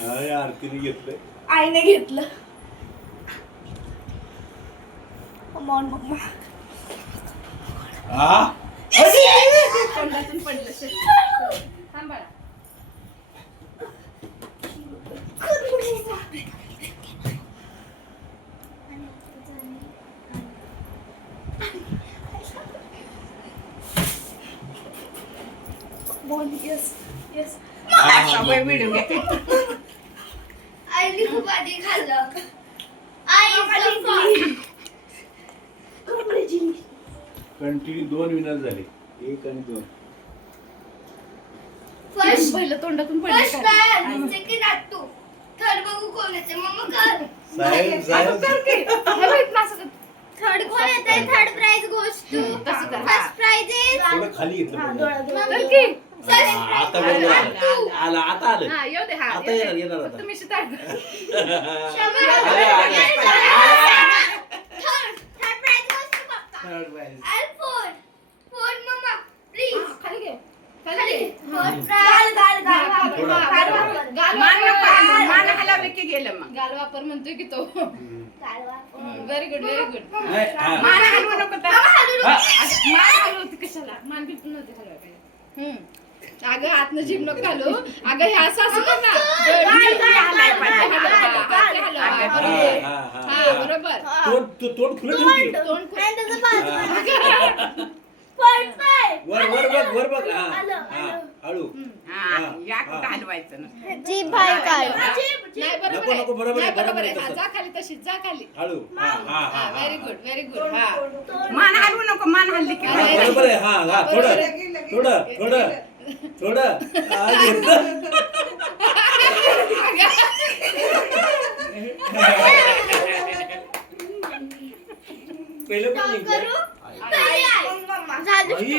अरे आरतीने घेतलं, आईने घेतलं. मम्मा तोंडातून पडलं शेत. थांब बाळा. बोल. Yes yes. व्हिडिओ घे. आईने खूप आधी खाल्लं. कंटिन्यू 2 विनर झाले, 1 आणि 2. फर्स्ट पहिलं तोंडातून फर्स्ट पडलं. प्राइज, सेकंड आत्तू, थर्ड बघू कोण येते. मम्मा कर. साहेब साहेब थर्ड कोण येते? थर्ड प्राइज गोes to तसं कर. फर्स्ट प्राइज इज थोडं खाली घेतलं पाहिजे. तर की. आता बरोबर आलं, आता आलं. हा, येऊ दे. हा, आता येऊ दे. येणार फक्त आता. मी शिताड. थर्ड प्राइज goes to पप्पा. Third prize. And four मम्मा प्लीज. खाली घे. खाली घे. Fourth prize. मान हलावे की गेलं मग. गाल वापर म्हणतोय की तो. Very good, very good. नाही, हा. मान हलवू नको तर. हा. मान हलवते कशाला? मान बिलकुल नव्हती हलवायला. अगं आतनं जीभ नको घालू. अगं ह्या सासू कर ना. हा, बरोबर. तोंड खुलं ठेव की. तोंड खुलं. And the buzz. Fourth prize. वर बघ. हा, आलं, हा, आलं. हळू. या कुठं हलवायचं ना. जीभ बाहेर काढ. नाही, बरोबर नको, आहे. बरोबर आहे, नाही, बरोबर आहे. बरोबर आहे हा, तसं. जा खाली तशी, जा खाली. हळू. हा. Very good, very good. हा. मान हलवू नको, मान हल्ली की हा, बरोबर आहे. हा, थोडं. हा, घेतलं. पहिलं पण करू? जिंकलं. झालं. आई.